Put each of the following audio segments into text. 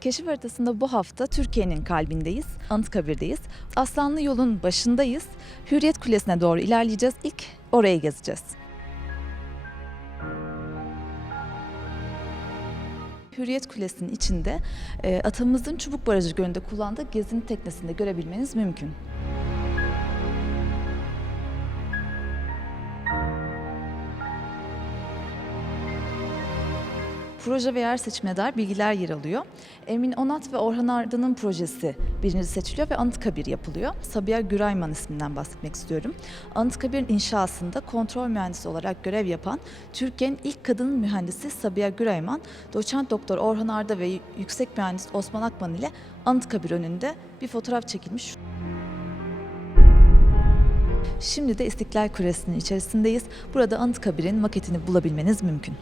Keşif haritasında bu hafta Türkiye'nin kalbindeyiz, Anıtkabir'deyiz. Aslanlı yolun başındayız. Hürriyet Kulesi'ne doğru ilerleyeceğiz. İlk orayı gezeceğiz. Hürriyet Kulesi'nin içinde e, atamızın Çubuk Barajı Gölü'nde kullandığı gezinin teknesinde görebilmeniz mümkün. Proje ve yer seçimine dair bilgiler yer alıyor. Emin Onat ve Orhan Arda'nın projesi birinci seçiliyor ve Anıtkabir yapılıyor. Sabiha Gürayman isminden bahsetmek istiyorum. Anıtkabir'in inşasında kontrol mühendisi olarak görev yapan Türkiye'nin ilk kadın mühendisi Sabiha Gürayman, doçent doktor Orhan Arda ve yüksek mühendis Osman Akman ile Anıtkabir önünde bir fotoğraf çekilmiş. Şimdi de İstiklal Kulesi'nin içerisindeyiz. Burada Anıtkabir'in maketini bulabilmeniz mümkün.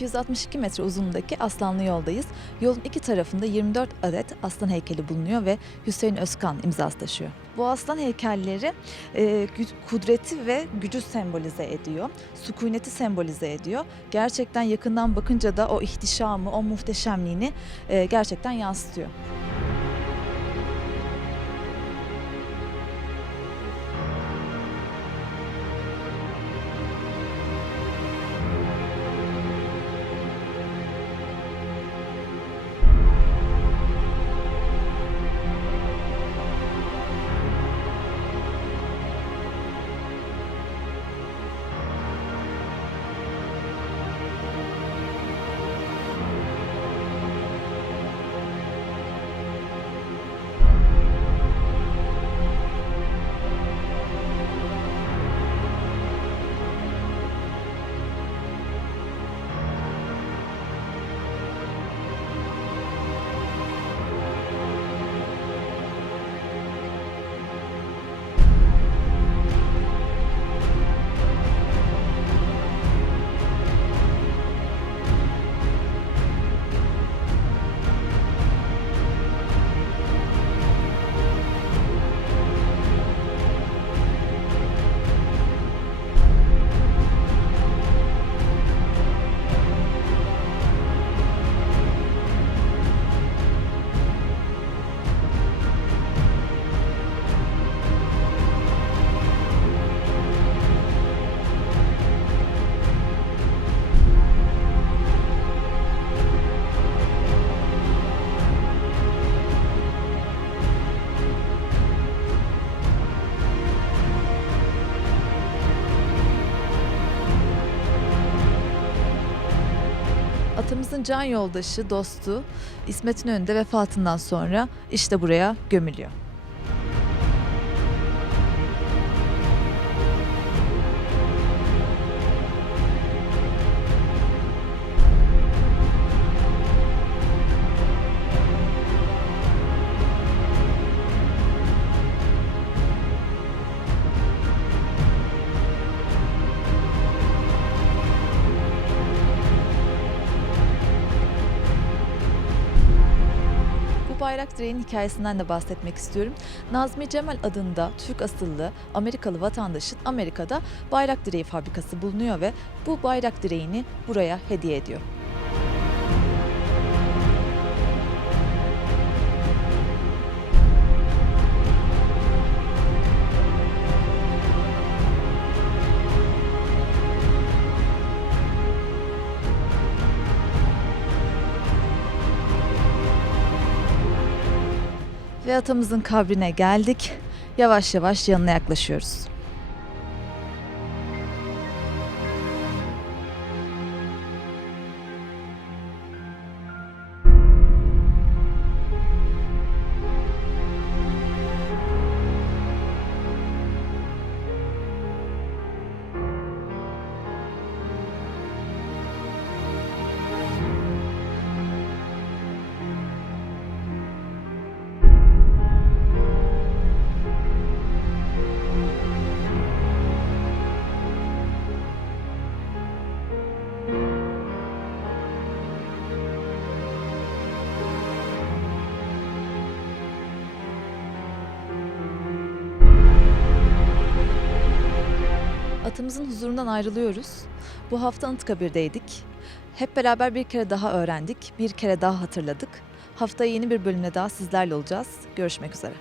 ...262 metre uzunluğundaki Aslanlı yoldayız. Yolun iki tarafında 24 adet aslan heykeli bulunuyor ve Hüseyin Özkan imzası taşıyor. Bu aslan heykelleri e, kudreti ve gücü sembolize ediyor. Sükuneti sembolize ediyor. Gerçekten yakından bakınca da o ihtişamı, o muhteşemliğini e, gerçekten yansıtıyor. Atamızın can yoldaşı, dostu İsmet İnönü'nün de vefatından sonra işte buraya gömülüyor. Bayrak direğinin hikayesinden de bahsetmek istiyorum. Nazmi Cemal adında Türk asıllı Amerikalı vatandaşın Amerika'da bayrak direği fabrikası bulunuyor ve bu bayrak direğini buraya hediye ediyor. Ve atamızın kabrine geldik. Yavaş yavaş yanına yaklaşıyoruz. Atamızın huzurundan ayrılıyoruz. Bu hafta Anıtkabir'deydik. Hep beraber bir kere daha öğrendik, bir kere daha hatırladık. Haftaya yeni bir bölümle daha sizlerle olacağız. Görüşmek üzere.